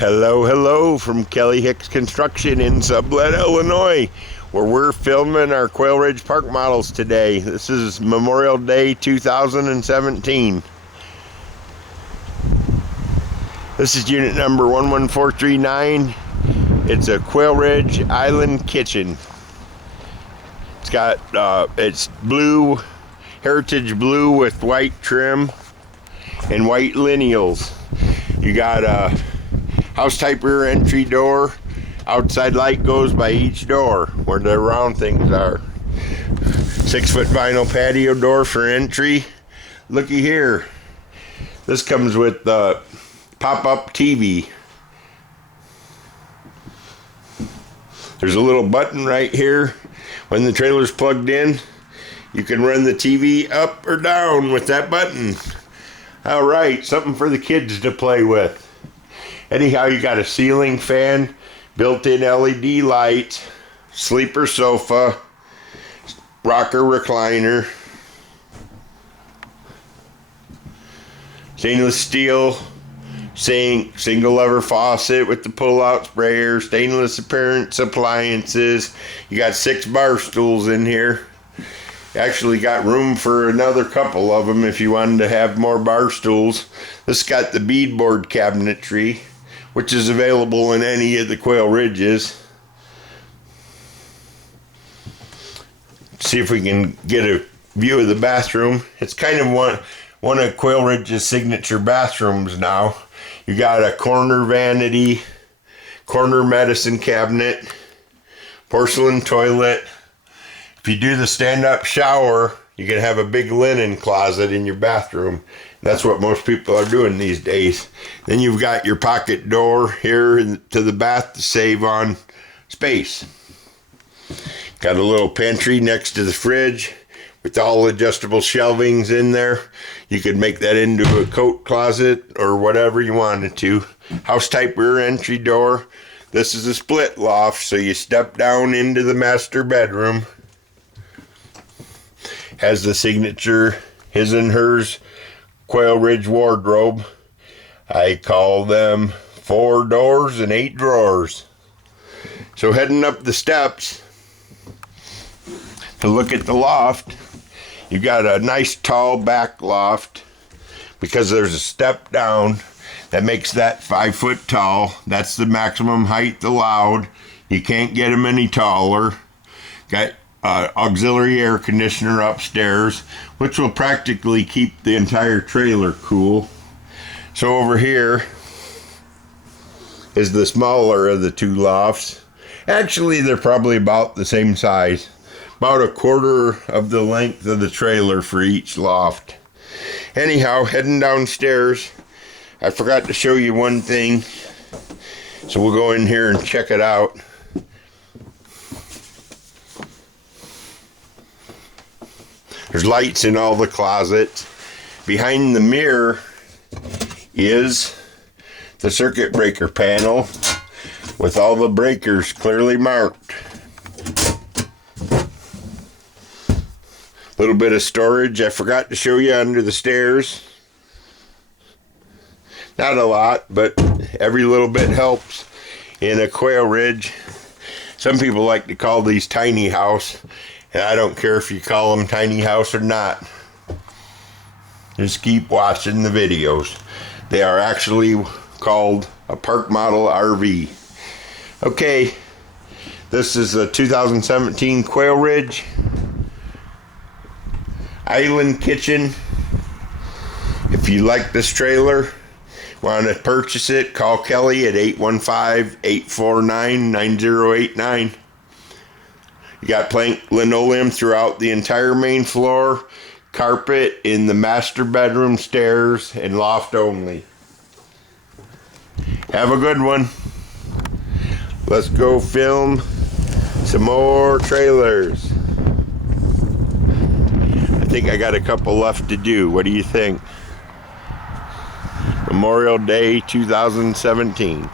Hello from Kelly Hicks Construction in Sublette, Illinois, where we're filming our Quailridge Park models today. This is Memorial Day 2017. This is unit number 11439. It's a Quailridge Island kitchen. It's got, it's blue, heritage blue with white trim and white lineals. You got a house type rear entry door. Outside light goes by each door where the round things are. 6-foot vinyl patio door for entry. Looky here. This comes with the pop-up TV. There's a little button right here. When the trailer's plugged in, you can run the TV up or down with that button. All right, something for the kids to play with. Anyhow, you got a ceiling fan, built-in LED lights, sleeper sofa, rocker recliner, stainless steel sink, single lever faucet with the pull-out sprayer, stainless appliances. You got 6 bar stools in here. You actually got room for another couple of them if you wanted to have more bar stools. This got the beadboard cabinetry, which is available in any of the Quailridges. See if we can get a view of the bathroom. It's kind of one of Quailridge's signature bathrooms now. You got a corner vanity, corner medicine cabinet, porcelain toilet. If you do the stand-up shower, you can have a big linen closet in your bathroom. That's what most people are doing these days. Then you've got your pocket door here to the bath to save on space. Got a little pantry next to the fridge with all adjustable shelvings in there. You could make that into a coat closet or whatever you wanted to. House type rear entry door. This is a split loft, so you step down into the master bedroom. Has the signature his and hers Quailridge wardrobe. I call them 4 doors and 8 drawers. So heading up the steps to look at the loft, you got a nice tall back loft because there's a step down that makes that 5 foot tall. That's the maximum height allowed. You can't get them any taller. Got auxiliary air conditioner upstairs, which will practically keep the entire trailer cool. So over here is the smaller of the 2 lofts. Actually, they're probably about the same size. About a quarter of the length of the trailer for each loft. Anyhow, heading downstairs, I forgot to show you one thing. So we'll go in here and check it out. There's lights in all the closets. Behind the mirror is the circuit breaker panel with all the breakers clearly marked. Little bit of storage I forgot to show you under the stairs. Not a lot, but every little bit helps in a Quailridge. Some people like to call these tiny house. And I don't care if you call them tiny house or not. Just keep watching the videos. They are actually called a park model RV. Okay, this is a 2017 Quailridge Island kitchen. If you like this trailer, want to purchase it, call Kelly at 815-849-9089. You got plank linoleum throughout the entire main floor, carpet in the master bedroom, stairs, and loft only. Have a good one. Let's go film some more trailers. I think I got a couple left to do. What do you think? Memorial Day 2017.